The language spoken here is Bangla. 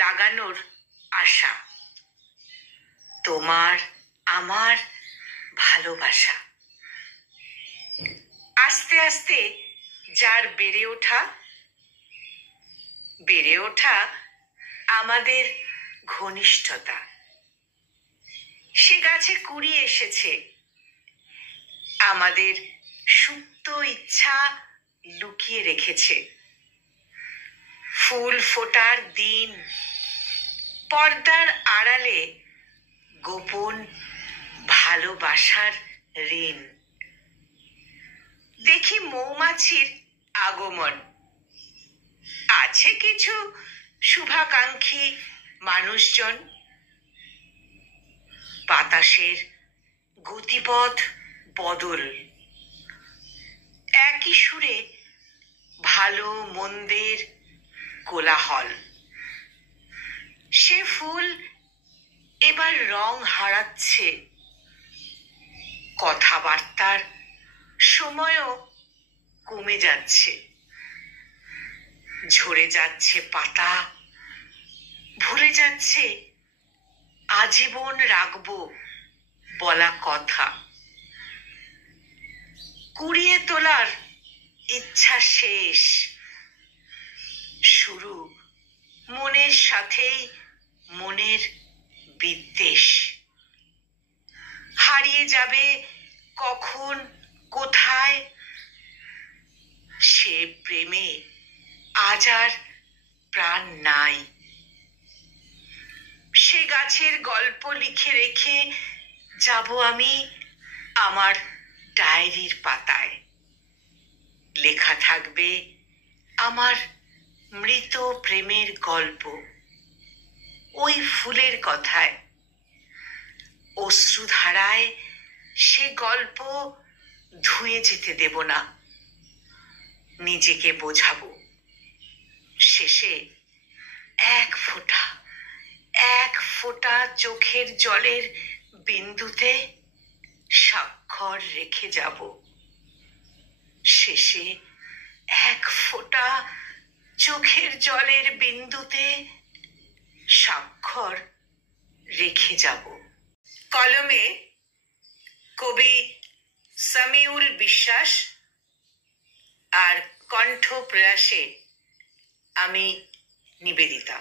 লাগানোর আশা, তোমার আমার ভালোবাসা। আস্তে আস্তে যার বেড়ে ওঠা আমাদের ঘনিষ্ঠতা। সে গাছে কুড়ি এসেছে, আমাদের সুপ্ত ইচ্ছা লুকিয়ে রেখেছে। ফুল ফোটার দিন, পর্দার আড়ালে গোপন ভালোবাসার ঋণ। দেখি মৌমাছির আগমন, আছে কিছু শুভাকাঙ্ক্ষী মানুষজন। বাতাসের গতিপথ বদল, একই সুরে ভালো মন্দের কোলাহল। সে ফুল এবার রং হারাচ্ছে, কথাবার্তার সময়ও কমে যাচ্ছে। ঝরে যাচ্ছে পাতা, ভুলে যাচ্ছে আজীবন রাখবো বলা কথা। কুড়িয়ে তোলার ইচ্ছা শেষ, শুরু মনের সাথেই মনের বিদ্বেষ। হারিয়ে যাবে কখন কোথায়, সে প্রেমে আজ আর প্রাণ নাই। সে গাছের গল্প লিখে রেখে যাব আমি আমার ডায়েরির পাতায়। লেখা থাকবে আমার মৃত প্রেমের গল্প, ওই ফুলের কথায়। অশ্রুধারায় সে গল্প ধুয়ে যেতে দেব না, নিজেকে বোঝাবো। শেষে এক ফোঁটা চোখের জলের বিন্দুতে স্বাক্ষর রেখে যাব। শেষে এক ফোঁটা চোখের জলের বিন্দুতে স্বাক্ষর রেখে যাব। কলমে কবি সামিউল বিশ্বাস, আর কণ্ঠ প্রয়াসে আমি নিবেদিতা।